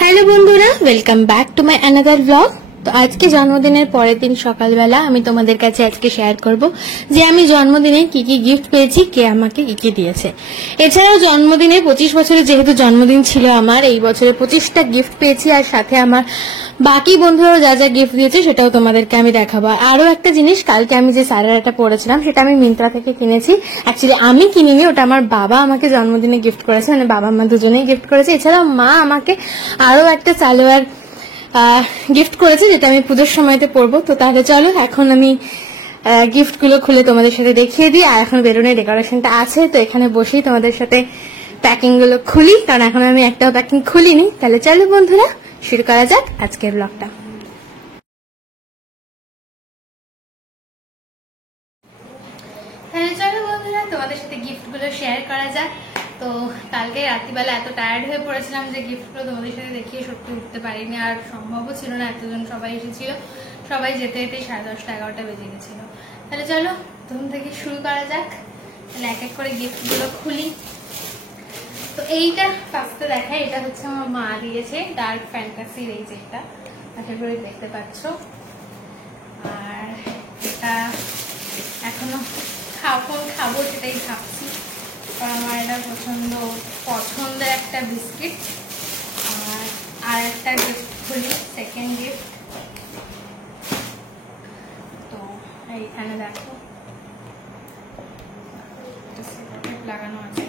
Hello বন্ধুরা, welcome back to my another blog. তো আজকে জন্মদিনের পরের দিন সকালবেলা আমি তোমাদের কাছে আজকে শেয়ার করব যে আমি জন্মদিনে কি কি গিফট পেয়েছি, কে আমাকে কি কি দিয়েছে। এছাড়াও জন্মদিনে 25 বছরের যেহেতু জন্মদিন ছিল আমার, এই বছরে 25টা গিফট পেয়েছি, আর সাথে আমার বাকি বন্ধুরাও যা যা গিফট দিয়েছে সেটাও তোমাদেরকে আমি দেখাবো। আরো একটা জিনিস, কালকে আমি যে সারারাটা পরেছিলাম সেটা আমি মিন্ত্রা থেকে কিনেছি। অ্যাকচুয়ালি আমি কিনিনি, ওটা আমার বাবা আমাকে জন্মদিনে গিফট করেছে, মানে বাবা মা দুজনেই গিফট করেছে। এছাড়াও মা আমাকে আরো একটা সালোয়ার গিফট করেছে, যেটা আমি পুজোর সময়তে পরবো। তো তাহলে চলো এখন আমি গিফট গুলো খুলে তোমাদের সাথে দেখিয়ে দিই। আর এখন বেলুনের ডেকোরেশনটা আছে, তো এখানে বসেই তোমাদের সাথে প্যাকিং গুলো খুলি, কারণ এখন আমি একটাও প্যাকিং খুলিনি। তাহলে চলো বন্ধুরা, শুরু করা যাক আজকের ব্লগটা। তাহলে চলো বন্ধুরা, তোমাদের সাথে গিফট গুলো শেয়ার করা যাক। তো কালকে রাত্রিবেলা এত টায়ার্ড হয়ে পড়েছিলাম যে গিফটগুলো তোমাদের সাথে দেখিয়ে সত্যি উঠতে পারিনি, আর সম্ভবও ছিল না, এতজন সবাই এসেছিল। সবাই যেতে যেতে 10:30 11টা বেজে গেছিল। তাহলে চলো প্রথম থেকে শুরু করা যাক। তাহলে এক এক করে গিফটগুলো খুলি। তো এইটা ফার্স্টে দেখাই, এটা হচ্ছে আমার মা দিয়েছে, ডার্ক ফ্যান্টাসির এই যেটা আশা করি দেখতে পাচ্ছ। আর এটা এখনো খাবো সেটাই ভাবছি, কারণ আমার এটা পছন্দের একটা বিস্কিট। আর একটা গিফট খুলি, সেকেন্ড গিফট। তো এইখানে দেখো লাগানো আছে।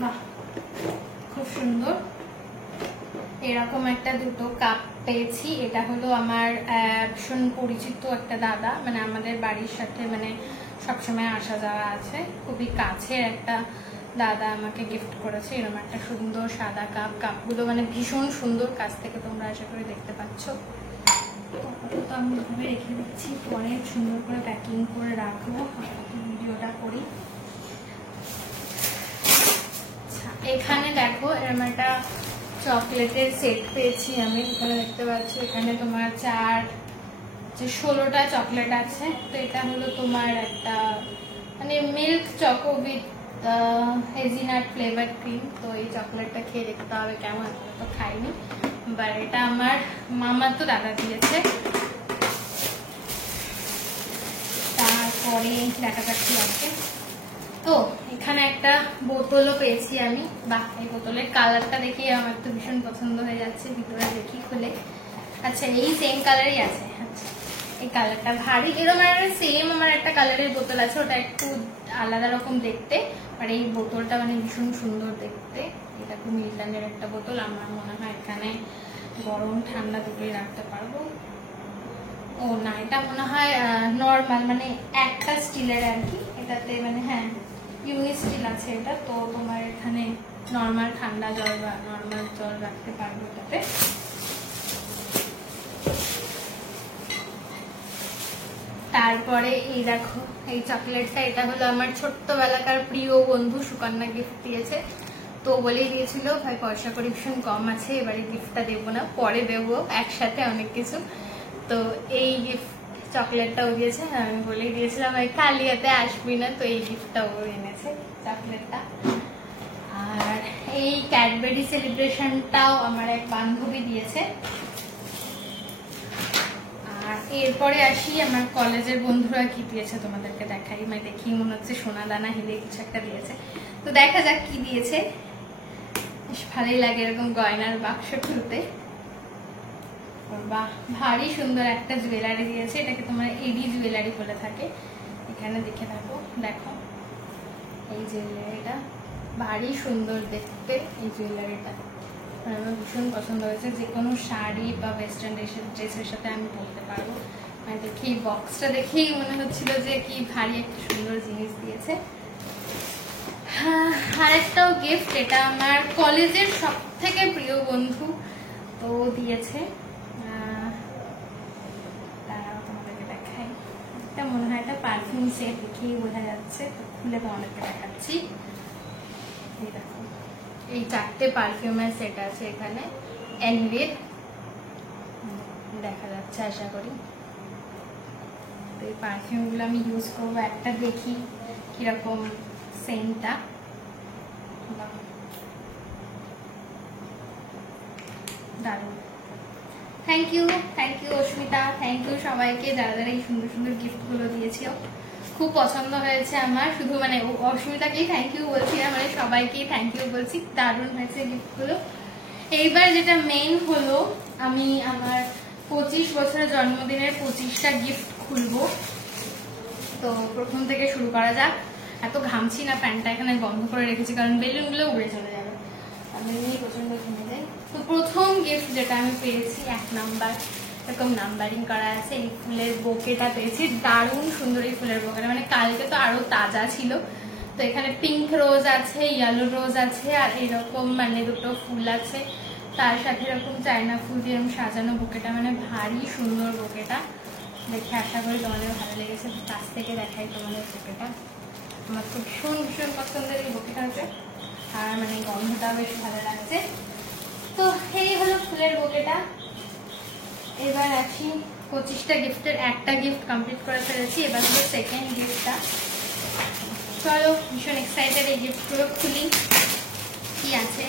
বাহ, খুব সুন্দর। এরকম একটা দুটো কাপ পেয়েছি। এটা হলো আমার ভীষণ পরিচিত একটা দাদা, মানে আমাদের বাড়ির সাথে মানে সবসময় আসা যাওয়া আছে, খুবই কাছের একটা দাদা আমাকে গিফট করেছে এরকম একটা সুন্দর সাদা কাপ। কাপগুলো মানে ভীষণ সুন্দর, কাছ থেকে তোমরা আশা করে দেখতে পাচ্ছ। তো আমি ভাবে রেখে দিচ্ছি, পরে সুন্দর করে প্যাকিং করে রাখবো, ভিডিওটা করি। এখানে দেখো এরকম একটা চকলেটের সেট পেয়েছি আমি। এখানে দেখতে পাচ্ছ, এখানে তোমার 16টা চকলেট আছে। তো এটা হলো তোমার একটা মানে milk choco with hazelnut flavour cream. তো এই চকলেটটা খেয়ে দেখতে হবে কেমন, তো খাইনি। বাট এটা আমার মামা তো দাদা দিয়েছে। তারপরে দেখা যাচ্ছে আছে। তো এখানে একটা বোতলও পেয়েছি আমি। বাহ, এই বোতলের কালারটা দেখে আমার তো ভীষণ পছন্দ হয়ে যাচ্ছে। ভিতরে দেখি খুলে, আচ্ছা এই সেম কালারই আছে। আচ্ছা, এই কালারটা ভারী, এরকম একটা সেম আমার একটা কালারের বোতল আছে, ওটা একটু আলাদা রকম দেখতে, আর এই বোতলটা মানে ভীষণ সুন্দর দেখতে। এটা খুব মিল্টনের একটা বোতল। আমার মনে হয় এখানে গরম ঠান্ডা দুটোই রাখতে পারবো। ও না, এটা মনে হয় নর্মাল, মানে একটা স্টিলের আর কি। এটাতে মানে হ্যাঁ ইউনি স্টিল আছে এটা। তো তোমার এখানে নর্মাল ঠান্ডা জল বা নর্মাল জল রাখতে পারবো এটাতে। তারপরে এই দেখো এই চকলেটটা, এটা হলো আমার ছোট্টবেলাকার প্রিয় বন্ধু সুকন্যা গিফট দিয়েছে। তো বলেই দিয়েছিল ভাই পয়সা করি ভীষণ কম আছে, এবারে গিফটটা দেবো না, পরে দেবো একসাথে অনেক কিছু। তো এই গিফট চকলেটটাও দিয়েছে। আমি বলেই দিয়েছিলাম ভাই খালি হাতে আসবি না, তো এই গিফটটা ও এনেছে চকলেটটা। আর এই ক্যাডবেরি সেলিব্রেশনটাও আমার এক বান্ধবী দিয়েছে। আর এরপরে আসি আমার কলেজের বন্ধুরা কি দিয়েছে তোমাদেরকে দেখাই। মানে দেখি মনে হচ্ছে সোনা দানা হিলে কিছু একটা দিয়েছে। তো দেখা যাক কি দিয়েছে। বেশ ভালোই লাগে এরকম গয়নার বাক্স খুলতে। বাহ, ভারী সুন্দর একটা জুয়েলারি দিয়েছে। এটাকে তোমার এডি জুয়েলারি বলে থাকে। এখানে দেখে থাকো, দেখো এই জুয়েলারিটা ভারী সুন্দর দেখতে। এই জুয়েলারিটা আমার ভীষণ পছন্দ হয়েছে, যে কোনো শাড়ি বা ওয়েস্টার্ন ড্রেসের সাথে আমি পরতে পারবো। মানে দেখি বক্সটা দেখেই মনে হচ্ছিল যে কি ভারী একটা সুন্দর জিনিস দিয়েছে। আরেকটাও গিফট, এটা আমার কলেজের সব থেকে প্রিয় বন্ধু তো দিয়েছে। তোমাদেরকে দেখাই, এটা মনে হয় একটা পারফিউম সেট, দেখেই বোঝা যাচ্ছে। তো খুলে তোমাদেরকে দেখাচ্ছি। এই দেখো এই 4টে পারফিউমের সেট আছে এখানে। এনভির দেখা যাচ্ছে আশা করি। তো এই পারফিউমগুলো আমি ইউজ করবো, একটা দেখি কিরকম সেন্টটা। দারুণ, thank you Asmita, thank you সবাইকে যারা যারা এই সুন্দর সুন্দর গিফটগুলো দিয়েছিল, খুব পছন্দ হয়েছে আমার। শুধু মানে অস্মিতাকেই থ্যাংক ইউ বলছি না, মানে সবাইকেই থ্যাংক ইউ বলছি, দারুণ হয়েছে গিফটগুলো। এইবার যেটা মেইন হলো, আমি আমার 25 বছরের জন্মদিনের 25টা গিফট খুলবো। তো প্রথম থেকে শুরু করা যাক। এত ঘামছি না, ফ্যানটা এখানে বন্ধ করে রেখেছি কারণ বেলুনগুলো উড়ে চলে যাবে, আমি নিয়ে প্রচন্ড ঘেমে যাই। তো প্রথম গিফট যেটা আমি পেয়েছি, 1 নাম্বার, এরকম নাম্বারিং করা আছে, এই ফুলের বোকেটা পেয়েছি। দারুণ সুন্দর এই ফুলের বোকেটা, মানে কালকে তো আরো তাজা ছিল। তো এখানে পিঙ্ক রোজ আছে, ইয়েলো রোজ আছে, আর এরকম মানে দুটো ফুল আছে, তার সাথে এরকম চায়না ফুল দিয়ে সাজানো বোকেটা, মানে ভারী সুন্দর বোকেটা। দেখে আশা করি তোমাদের ভালো লেগেছে। কাছ থেকে দেখাই তোমাদের বোকেটা, আমার তো ভীষণ ভীষণ পছন্দের এই বোকেটা হচ্ছে, আর মানে গন্ধটাও বেশ ভালো লাগছে। তো এই হলো ফুলের বোকেটা। এবার আসি 25টা গিফটের একটা গিফট কমপ্লিট করে ফেলেছি, এবার হলো সেকেন্ড গিফটটা। চলো, ভীষণ এক্সাইটেড এই গিফটগুলো খুলি, কি আছে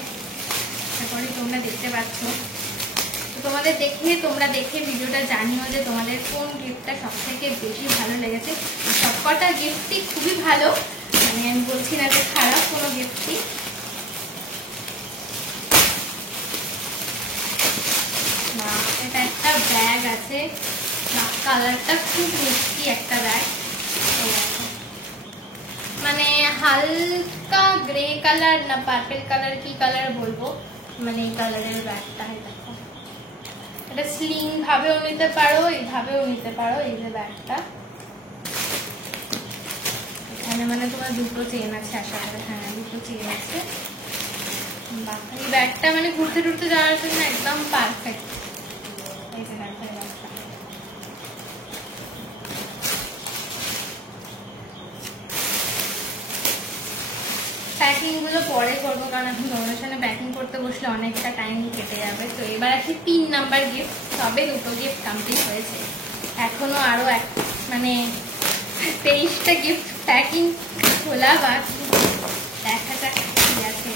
তারপরে তোমরা দেখতে পাচ্ছ। তো তোমরা দেখে ভিডিওটা জানিও যে তোমাদের কোন গিফটটা সব থেকে বেশি ভালো লেগেছে। সবকটা গিফটই খুবই ভালো, মানে আমি বলছি না যে খারাপ কোনো গিফটই। এটা একটা ব্যাগ আছে, কালারটা খুব মিষ্টি একটা ব্যাগ, মানে হালকা গ্রে কালার না পার্পল কালার, কি কালার বলবো, মানে এই কালারের ব্যাগটা। দেখো, এটা স্লিং ভাবেও নিতে পারো, এইভাবেও নিতে পারো। এই যে ব্যাগটা, এখানে মানে তোমার দুটো চেন আছে, আশা করে, হ্যাঁ দুটো চেন আছে। এই ব্যাগটা মানে ঘুরতে টুরতে যাওয়ার জন্য একদম পারফেক্ট। এই যে ব্যাগটা, প্যাকিং গুলো পরে করবো, কারণ এখন তোমাদের সামনে প্যাকিং করতে বসলে অনেকটা টাইম কেটে যাবে। তো এবার আসি 3 নাম্বার গিফট। তবে দুটো গিফট কমপ্লিট হয়েছে, এখনো আরো মানে 23টা গিফট প্যাকিং খোলা বাকি। দেখা যাক কি আছে,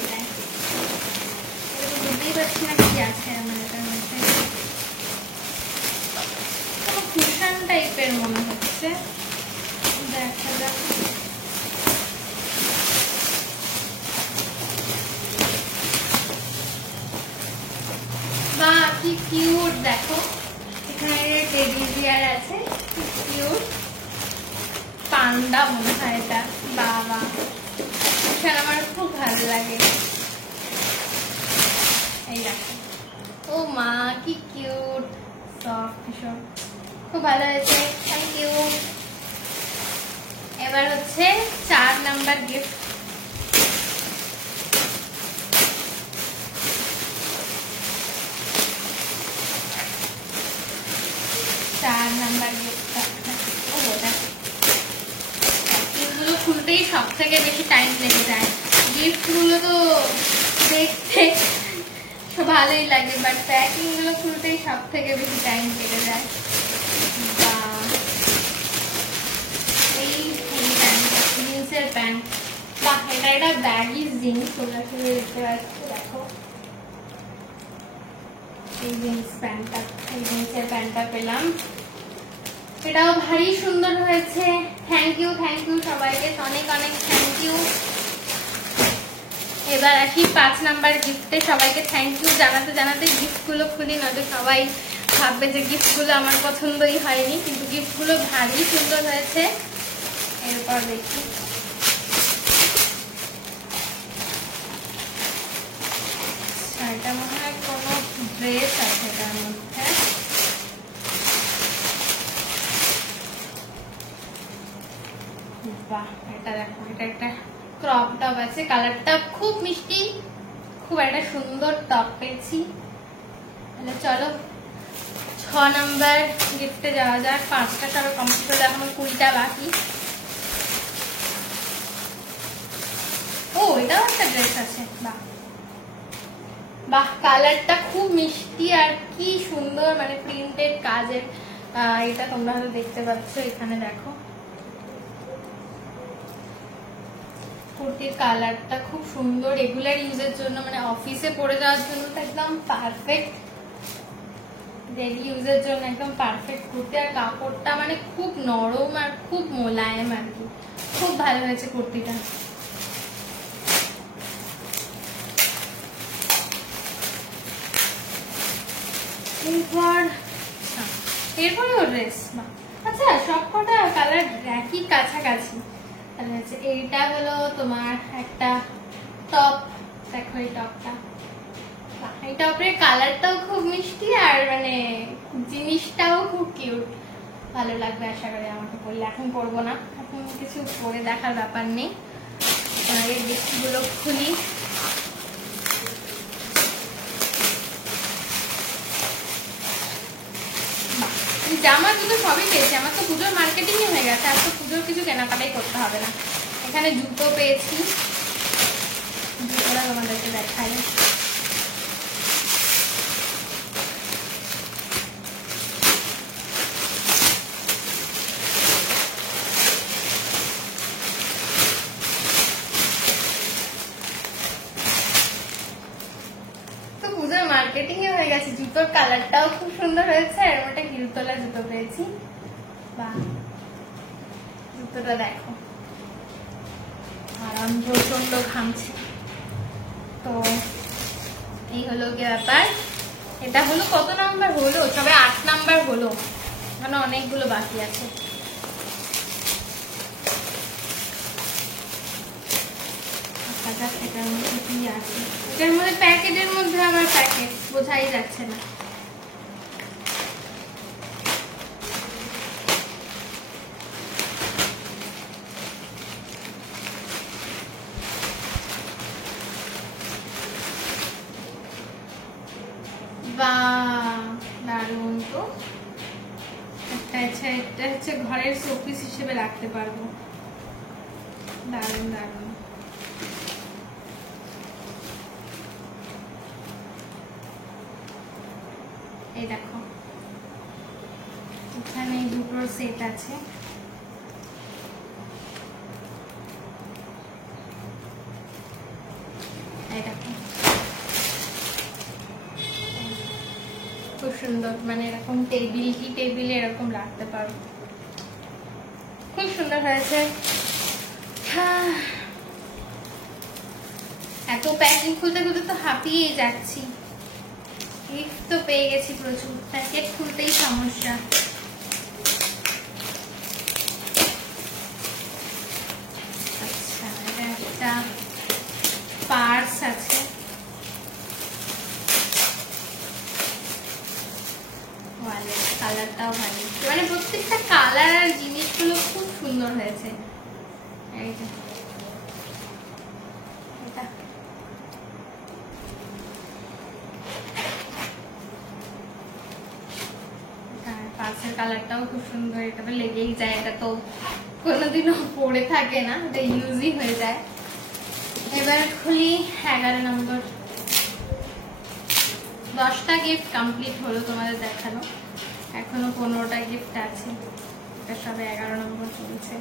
বুঝতেই পারছি না কি আছে আমার এটার মধ্যে। কুশন টাইপের মনে হচ্ছে, দেখা যাক। বাহ, কি কিউট! দেখো এখানে টেডি বিয়ার আছে, কি কিউট, পান্ডা মনে হয় এটা। বাবা, আমার খুব ভালো লাগে। এই দেখো, ও মা কি কিউট, সফট, ভীষণ খুব ভালো হয়েছে, থ্যাংক ইউ। এবার হচ্ছে 4 নাম্বার গিফট। গিফটগুলো খুলতেই সব থেকে বেশি টাইম লেগে যায়। গিফটগুলো তো দেখতে ভালোই লাগে, বাট প্যাকিং গুলো খুলতেই সব থেকে বেশি টাইম কেটে যায়। এই প্যান্টটা, জিন্সের প্যান্ট, বাহ, এটা একটা ব্যাগি জিন্স, তোমরা শুধু দেখতে পাচ্ছ। দেখো এই জিন্স প্যান্টটা, এই জিন্সের প্যান্টটা পেলাম, এটাও ভারী সুন্দর হয়েছে। থ্যাংক ইউ সবাইকে, অনেক অনেক থ্যাংক ইউ। এবার আসি 5 নাম্বার গিফটে। সবাইকে থ্যাংক ইউ জানাতে জানাতে গিফটগুলো খুলি, নয়তো সবাই ভাববে যে গিফটগুলো আমার পছন্দই হয়নি, কিন্তু গিফটগুলো ভারী সুন্দর হয়েছে। এরপর দেখি, এটা মনে হয় কোনো ড্রেস আছে এটার মধ্যে। বাহ, এটা দেখো, এটা একটা ক্রপ টপ আছে, কালারটা খুব মিষ্টি, খুব একটা সুন্দর টপ পেয়েছি। তাহলে চলো 6 নাম্বার গিফটে যাওয়া যাক। 5টা সবাই কমপ্লিট করে, এখন 20টা বাকি। ও, এটাও একটা ড্রেস আছে, বাহ বাহ, কালারটা খুব মিষ্টি আর কি সুন্দর, মানে প্রিন্টেড কাজের এটা তোমরা হয়তো দেখতে পাচ্ছ, এখানে দেখো কুর্তির কালারটা খুব সুন্দর। রেগুলার ইউজের জন্য মানে অফিসে পরে যাওয়ার জন্য তো একদম পারফেক্ট, ডেইলি ইউজের জন্য একদম পারফেক্ট কুর্তি। আর কাপড়টা মানে খুব নরম আর খুব মোলায়েম আর কি, খুব ভালো হয়েছে কুর্তিটা। এরপরে ওর ড্রেস, আচ্ছা সবকটা কালার একই কাছাকাছি। এইটা হলো তোমার একটা টপ, দেখো এই টপটা, এই টপের কালারটাও খুব মিষ্টি আর মানে জিনিসটাও খুব কিউট, ভালো লাগবে আশা করি আমাকে পরলে। এখন পরবো না, এখন কিছু পরে দেখার ব্যাপার নেই। এর বেশিগুলো খুলি। জামা জুতো সবই পেয়েছি, আমার তো পুজোর মার্কেটিংই হয়ে গেছে, আর তো পুজোর কিছু কেনাকাটাই করতে হবে না। এখানে জুতো পেয়েছি, জুতোটা তোমাদেরকে দেখাই। তো পুজোর মার্কেটিং হয়ে গেছে, জুতোর কালারটাও খুব সুন্দর হয়েছে, আর একটা হিলতলা জুতো পেয়েছি। বাহ, জুতোটা দেখো, আর আমি প্রচন্ড ঘামছি। তো এই হলো কি ব্যাপার। এটা হলো কত নাম্বার হলো? সবে 8 নাম্বার হলো, মানে অনেকগুলো বাকি আছে। এটার মধ্যে কি আছে? এটার মধ্যে প্যাকেটের মধ্যে আবার প্যাকেট, বোঝাই যাচ্ছে না। দারুন, তো এটা হচ্ছে ঘরের শোপিস হিসেবে রাখতে পারবো। দারুন দারুন। এই দেখো এখানে দুটোর সেট আছে। এই দেখো খুব সুন্দর, মানে এরকম টেবিলে এরকম রাখতে পারো, খুব সুন্দর হয়েছে। এত প্যাকিং খুলতে খুলতে তো হাঁপিয়ে যাচ্ছি। গিফট তো পেয়ে গেছি প্রচুর, প্যাকেট খুলতেই সমস্যা। আচ্ছা, এটা একটা পার্স আছে, কালারটাও ভালো, মানে প্রত্যেকটা কালার আর জিনিসগুলো খুব সুন্দর হয়েছে। পার্সের কালারটাও খুব সুন্দর, এটা তো লেগেই যায়, এটা তো কোনোদিনও পরে থাকে না, এটা ইউজই হয়ে যায়। এবার খুলি 11 নম্বর। 10টা গিফট কমপ্লিট হলো তোমাদের দেখানো, এখনো 15টা গিফট আছে, এটা সবে 11 নম্বর চলছে।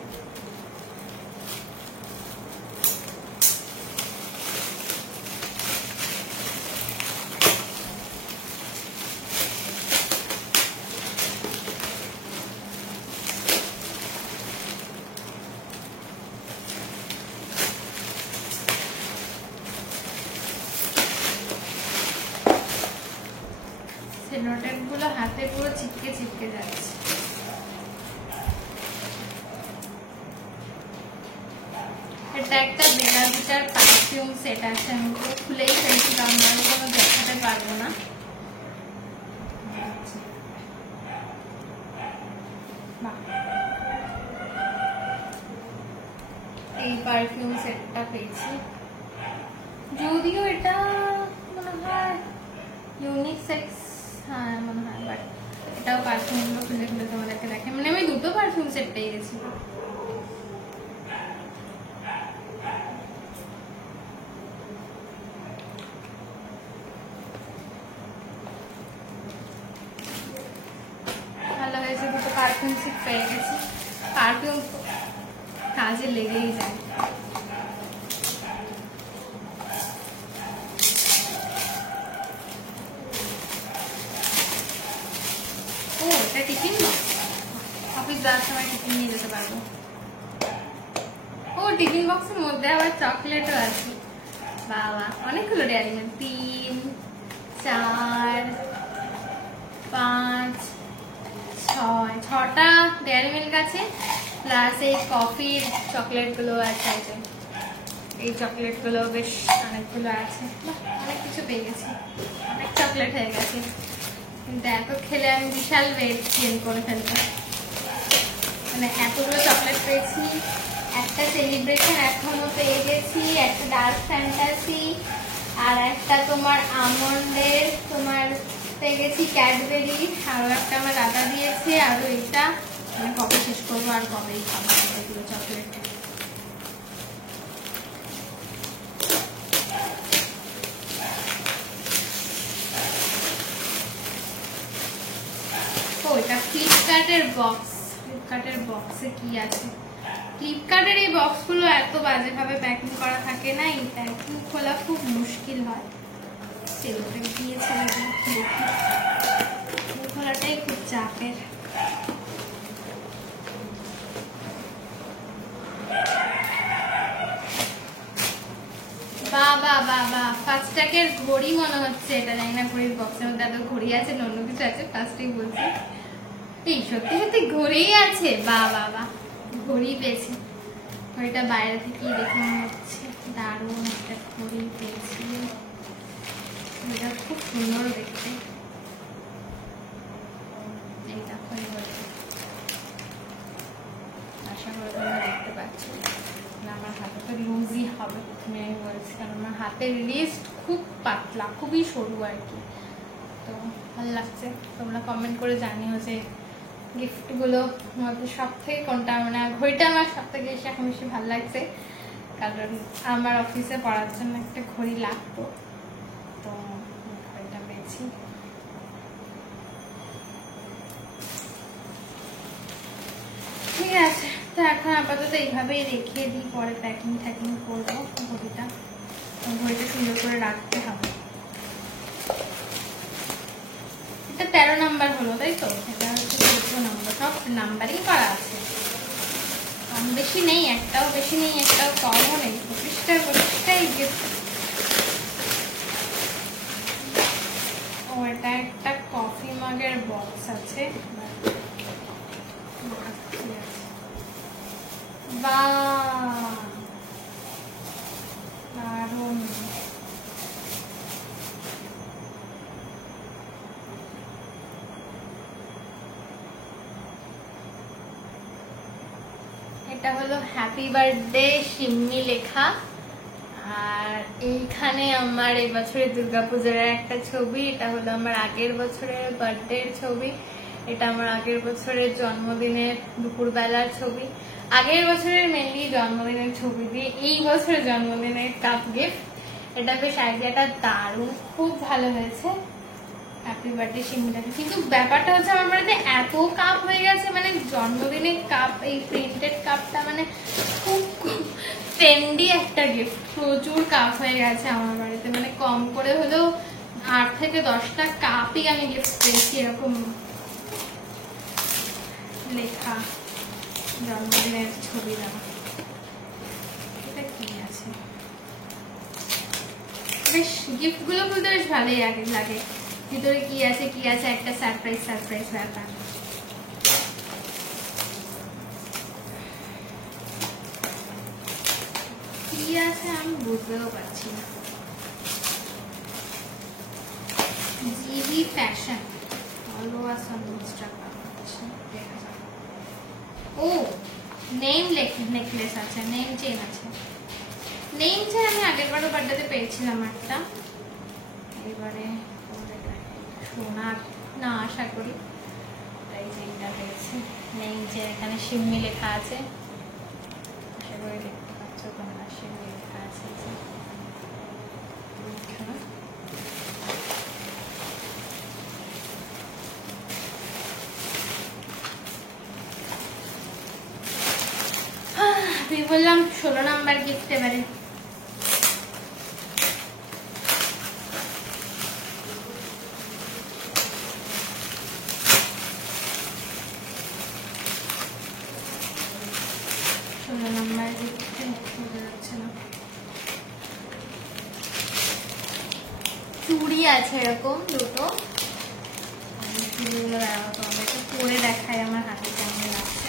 সেলোটেপগুলো হাতে পুরো চিপকে চিপকে যাচ্ছে। এটা একটা বেলা ভিটার পারফিউম সেট আছে, আমি পুরো খুলেই ফেলছি কারণ আমি কোনো দেখাতে পারবো না। এই পারফিউম সেটটা পেয়েছি, যদিও এটা মনে হয় ইউনিসেক্স, হ্যাঁ মনে হয়, বাট এটাও পারফিউমগুলো খুলে খুলে তোমাদেরকে দেখে, মানে আমি 2টো পারফিউম সেট পেয়ে গেছি। ভালো হয়েছে পেয়ে গেছি। পারফিউম কাজে লেগেই যায়। ও এটা টিফিন বক্স, অফিস যাওয়ার সময় টিফিন নিয়ে যেতে পারবো। ও টিফিন বক্সের মধ্যে আবার চকলেটও আছে। বাবা অনেকগুলো ডেয়ারি মিল্ক, 3, 4, 5, 6টা ডেয়ারি মিল্ক আছে, প্লাস এই কফির চকলেট গুলো আছে। এই চকলেট গুলো বেশ অনেকগুলো আছে, অনেক কিছু পেয়ে গেছি, অনেক চকলেট হয়ে গেছে। কিন্তু এত খেলে আমি বিশাল ওয়েট গেইন করে ফেলবো, মানে এতগুলো চকলেট পেয়েছি। একটা সেলিব্রেশন এখনো পেয়ে গেছি, একটা ডার্ক ফ্যান্টাসি, আর একটা তোমার আমন্ডের তোমার পেয়ে গেছি ক্যাডবেরি, আরো একটা আমার দাদা দিয়েছে, আরো এটা। মানে কবে শেষ করবো আর কবেই খাবো এগুলো চকলেট। ও এটা ফ্লিপকার্টের বক্স। ফ্লিপকার্টের বক্সে কি আছে? ফ্লিপকার্টের এই বক্সগুলো এত বাজেভাবে প্যাকিং করা থাকে না, এই প্যাকিং খোলা খুব মুশকিল হয়। সেগুলোটা দিয়েছে দেখি, খোলাটাই খুব চাপের। বাবা বাবা ফাস্ট্যাগের ঘড়ি মনে হচ্ছে এটা, জানি না ঘড়ির বক্সের মধ্যে এত ঘড়ি আছে না অন্য কিছু আছে, ফার্স্টেই বলছি। এই সত্যি সত্যি ঘড়ি আছে। বাবা বাবা ঘড়ি পেয়েছি, ঘড়িটা বাইরে থেকেই দেখে মনে হচ্ছে দারুণ একটা ঘড়ি পেয়েছি। এটা খুব সুন্দর দেখতে। এই দেখো এই ঘড়িটা, আশা করি তোমরা দেখতে পাচ্ছ। আমার হাতে তো লুজই হবে, প্রথমে আমি বলছি, কারণ আমার হাতের রিস্ট খুব পাতলা, খুবই সরু আর কি। তো ভালো লাগছে। তোমরা কমেন্ট করে জানিও যে গিফটগুলো মধ্যে সব থেকে কোনটা, মানে ঘড়িটা আমার সব থেকে এখন বেশি ভালো লাগছে, কারণ আমার অফিসে পড়ার জন্য একটা ঘড়ি লাগতো, তো ঘড়িটা পেয়েছি। ঠিক আছে, তো এখন আপাতত এইভাবেই রেখে দিই, পরে প্যাকিং ট্যাকিং করবো ঘড়িটা। ঘড়িটা সুন্দর করে রাখতে হবে। এটা 13 নাম্বার হলো, তাই তো? এটা হচ্ছে 14 নাম্বার, সব নাম্বারই করা আছে, কম বেশি নেই, একটাও বেশি নেই, একটাও কমও নেই। 25টাই গিফট। ও এটা একটা কফি মাগের বক্স আছে। বাহ দারুণ। এটা হলো হ্যাপি বার্থডে শিম্মি লেখা, আর এইখানে আমার এই বছরের দুর্গাপূজার একটা ছবি। এটা হলো আমার আগের বছরের বার্থডের ছবি, এটা আমার আগের বছরের জন্মদিনের দুপুরবেলার ছবি। আগের বছরের মেনলি জন্মদিনের ছবি দিয়ে এই বছরের জন্মদিনের কাপ গিফট। এটা বেশ আইডিয়াটা দারুণ, খুব ভালো হয়েছে। হ্যাপি বার্থডে শিমিটাকে। কিন্তু ব্যাপারটা হচ্ছে আমার বাড়িতে এত কাপ হয়ে গেছে, মানে জন্মদিনের কাপ, এই প্রিন্টেড কাপটা মানে খুব ট্রেন্ডি একটা গিফট। প্রচুর কাপ হয়ে গেছে আমার বাড়িতে, মানে কম করে হলেও 8 থেকে 10টা কাপই আমি গিফট পেয়েছি, এরকম লেখা জন্মদিনের ছবি দেওয়া। এটা কি আছে? বেশ গিফট গুলো খুলতে বেশ ভালোই লাগে। ভিতরে কি আছে একটা সারপ্রাইজ ব্যাপার। কি আছে আমি বুঝতেও পারছি না। GB fashion always on Instagram. ও নেম নেকলেস আছে, নেম চেন আছে। নেম চেন আমি আগেরবারও বার্থডেতে পেয়েছিলাম একটা, এবারে সোনার না আশা করি, তাই যেটা পেয়েছি। নেম চেন, এখানে শিম্মি লেখা আছে, আশা করি দেখতে পাচ্ছ তোমরা, শিম্মি লেখা আছে। তুই বললাম 16 নাম্বার গিফট এবারে। চুড়ি আছে এরকম দুটো, চুড়িগুলো দেখাবো, এটা পরে দেখাই আমার হাতে কেমন লাগছে।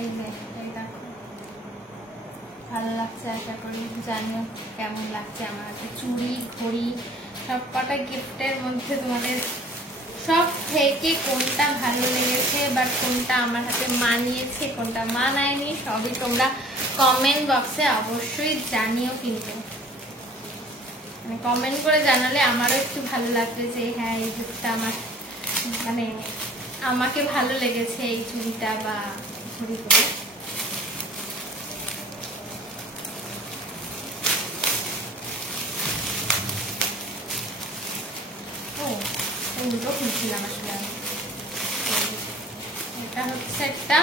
এই দেখো ভালো লাগছে, আশা করি জানিও কেমন লাগছে আমার হাতে। চুড়ি ঘড়ি সব কটা গিফটের মধ্যে তোমাদের সব থেকে কোনটা ভালো লেগেছে বা কোনটা আমার হাতে মানিয়েছে কোনটা মানায়নি সবই তোমরা কমেন্ট বক্সে অবশ্যই জানিও, কিন্তু মানে কমেন্ট করে জানালে আমারও একটু ভালো লাগবে যে হ্যাঁ এই গিফটটা আমার মানে আমাকে ভালো লেগেছে, এই চুড়িটা বা ঘড়িগুলো। উল্টো খুলছিলাম আসলে। এটা হচ্ছে একটা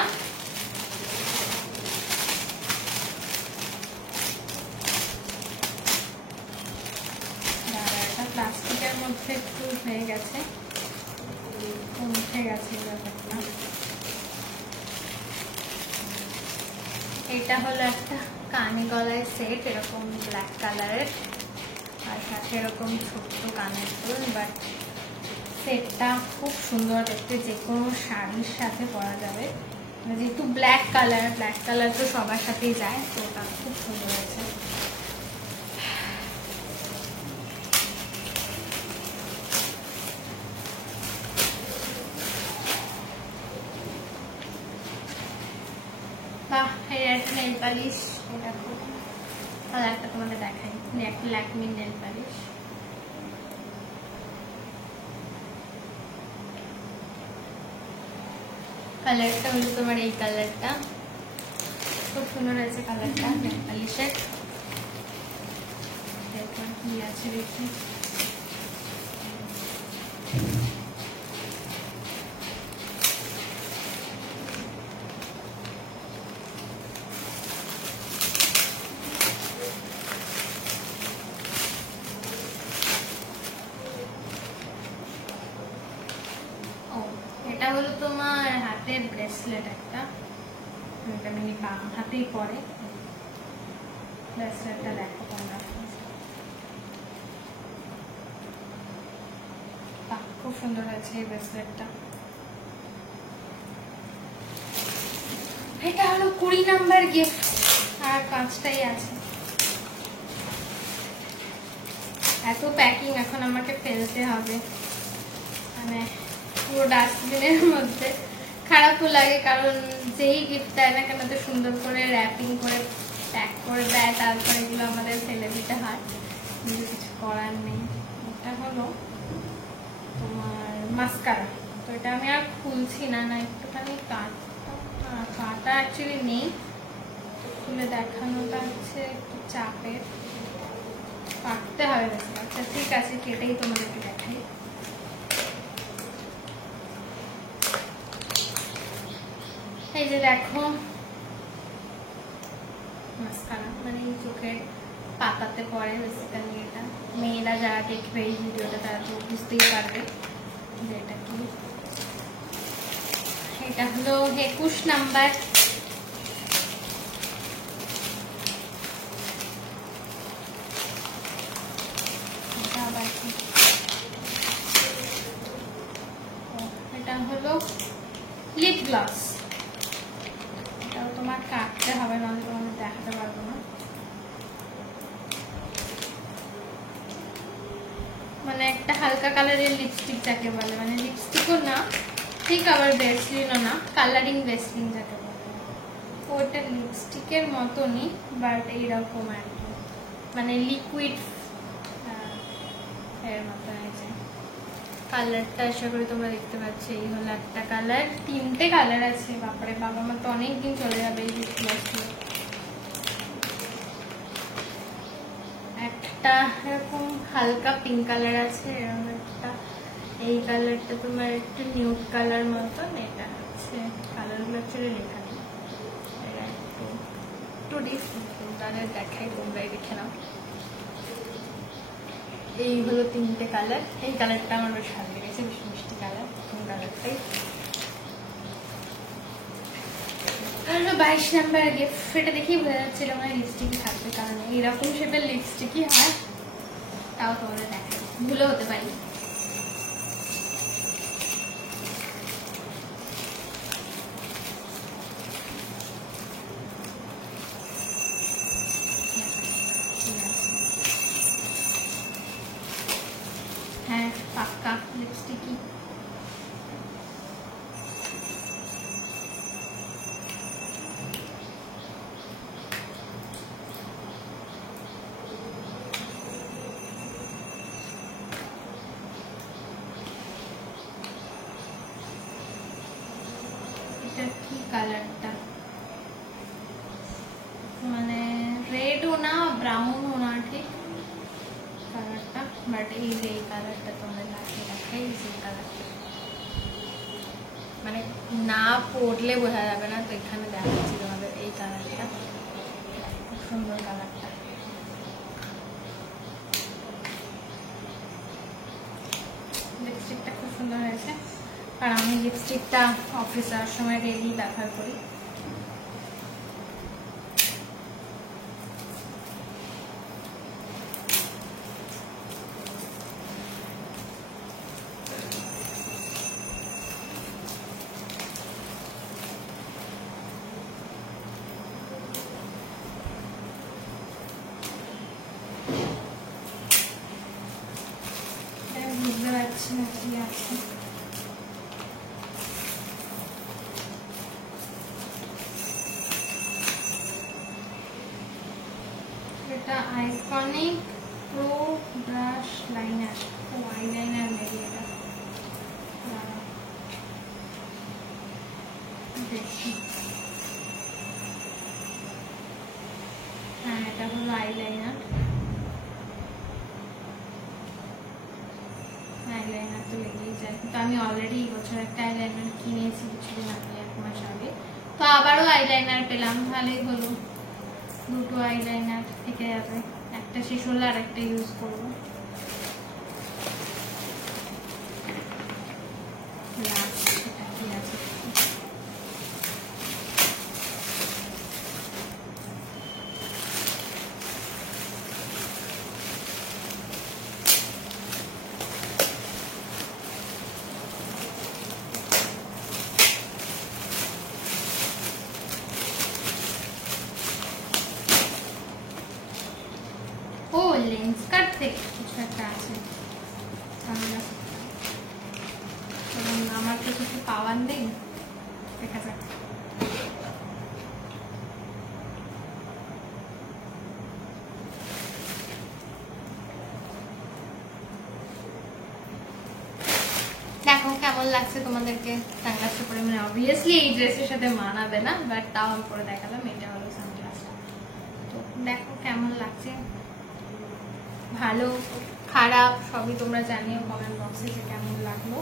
প্লাস্টিকের মধ্যে একটু হয়ে গেছে, উঠে গেছে ব্যাপারটা। এটা হলো একটা কানে গলায় সেট, এরকম ব্ল্যাক কালারের, আর সাথে এরকম ছোট্ট কানের ফুল। বাট সেটটা খুব সুন্দর দেখতে, যে কোনো শাড়ির সাথে পরা যাবে, যেহেতু ব্ল্যাক কালার তো সবার সাথেই যায়, তো ওটা খুব সুন্দর আছে। বাহ, এই একটা নেল পালিশ, এটা খুব ভালো, একটা তোমাদের দেখাই, একটা ল্যাকমি নেল পালিশ। কালারটা হলো তোমার এই কালারটা, খুব সুন্দর আছে কালারটা নেল পালিশের। এরপর কি আছে দেখি, এটা হলো তোমার হাতের ব্রেসলেট একটা, এটা আমি বাম হাতেই পরে। ব্রেসলেটটা দেখো তোমরা, খুব সুন্দর হয়েছে এই ব্রেসলেটটা। এটা হলো 20 নাম্বার গিফট, আর 5টাই আছে। এত প্যাকিং এখন আমাকে ফেলতে হবে, মানে পুরো ডাস্টবিনের মধ্যে। খারাপও লাগে, কারণ যেই গিফট দেয় না কেন তো সুন্দর করে র্যাপিং করে প্যাক করে দেয়, তারপরে এগুলো আমাদের ফেলে দিতে হয়, কিন্তু কিছু করার নেই। এটা হলো তোমার মাস্কারা, তো এটা আমি আর খুলছি না, একটুখানি কাটা অ্যাকচুয়ালি নেই, খুলে দেখানোটা হচ্ছে একটু চাপের, কাটতে হবে। আচ্ছা ঠিক আছে, কেটেই তোমাদেরকে দেখাই। এই যে দেখো মাস্কারা, মানে চোখের পাতাতে পরে বেসিক্যালি। এটা মেয়েরা যারা দেখবে এই ভিডিওটা তারা তো বুঝতেই পারবে যে এটা কি। এটা হলো 21 নাম্বার। এটা হলো লিপ গ্লস, এটাও তোমার কাটতে হবে, নাহলে তোমাদের দেখাতে পারবো না। মানে একটা হালকা কালারের লিপস্টিক যাকে বলে, মানে লিপস্টিকও না ঠিক, আবার ভেসলিনও না, কালারিং ভেসলিন যাকে বলে, ওটা লিপস্টিকের মতনই বাট এইরকম আর কি, মানে লিকুইড এর মতো আছে। কালারটা আশা করি তোমরা দেখতে পাচ্ছ, এই হলো একটা কালার, 3টে কালার আছে। বাপরে বাবা, আমার তো অনেকদিন চলে যাবে এই লিপ গ্লসগুলো। একটা এরকম হালকা পিঙ্ক কালার আছে, এরকম একটা এই কালারটা তোমার একটু নিউড কালার মতন, এটা হচ্ছে কালারগুলো অ্যাকচুয়ালি লেখা নেই, এটা একটু ডিফারেন্ট, তাহলে দেখাই, তোমরাই দেখে নাও। এই হলো 3টে কালার। এই কালারটা আমার বেশ ভালো লেগেছে, বেশ মিষ্টি কালার, কোন কালারটাই। 22 নাম্বার গিফট, এটা দেখেই বোঝা যাচ্ছিল আমার লিপস্টিকই থাকবে, কারণ এইরকম শেপের লিপস্টিকই হয়। তাও তোমাদের দেখাই, ভুলে হতে পারি। হ্যাঁ পাক্কা লিপস্টিকই। এটা কি কালারটা, মানে রেডও না ব্রাউনও না ঠিক কালারটা, বাট এই যে এই কালারটা তোমাদের লাগিয়ে রাখাই, এই কালারটা মানে না পড়লে বোঝা যাবে না, তো এখানে দেখাচ্ছি তোমাদের এই কালারটা, খুব সুন্দর কালারটা। লিপস্টিকটা খুব সুন্দর হয়েছে, আর আমি লিপস্টিকটা অফিস যাওয়ার সময় ডেইলি ব্যবহার করি। বুঝতে পারছি না কি আছে, এটা আইকনিক প্রো ব্রাশ লাইনার, ও আইলাইনার মেবি এটা, দেখি। হ্যাঁ এটা হলো আইলাইনার, আইলাইনার তো লেগেই যায়, কিন্তু আমি অলরেডি এই বছর একটা আইলাইনার কিনেছি কিছুদিন আগে, 1 মাস আগে, তো আবারও আইলাইনার পেলাম, ভালোই হলো। 2টো আইলাইনার থেকে যাবে, একটা শেষ হলে আর একটা ইউজ করবো। ও লেন্স কাট থেকে কিছু একটা আছে, আমার তো কিছু পাওয়ার নেই, দেখা যাক। দেখো কেমন লাগছে তোমাদেরকে সানগ্লাসটা পরে, মানে অবভিয়াসলি এই ড্রেসের সাথে মানাবে না, বাট তাও আমি পরে দেখালাম, এটা হলো সানগ্লাসটা। তো দেখো কেমন লাগছে, ভালো খারাপ সবই তোমরা জানিও কমেন্ট বক্সে যে কেমন লাগলো।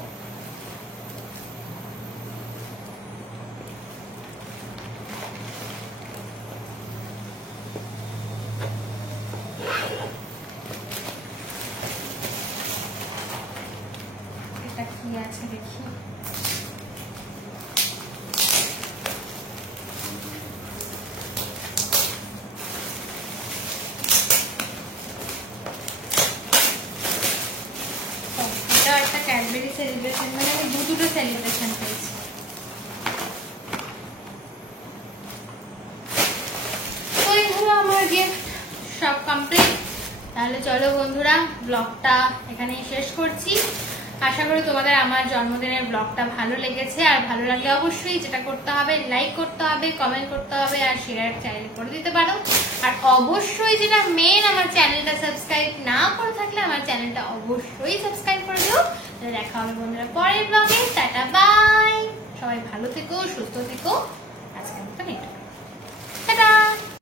এটা কি আছে দেখি, একটা ক্যাডবেরি সেলিব্রেশন, মানে আমি দুটো সেলিব্রেশন পেয়েছি। তো এই হলো আমার গিফট, সব কমপ্লিট। তাহলে চলো বন্ধুরা, ব্লগটা এখানেই শেষ করছি। আশা করি তোমাদের আমার জন্মদিনের ব্লগটা ভালো লেগেছে, আর ভালো লাগলে অবশ্যই যেটা করতে হবে লাইক করতে হবে, কমেন্ট করতে হবে, আর শেয়ার চাইলে করে দিতে পারো। আর অবশ্যই যেটা মেন, আমার চ্যানেলটা সাবস্ক্রাইব না করে থাকলে আমার চ্যানেলটা অবশ্যই সাবস্ক্রাইব করে দিও। দেখা হবে বন্ধুরা পরের ব্লগে, টাটা বাই, সবাই ভালো থেকো, সুস্থ থেকো, আজকের মতো টাটা।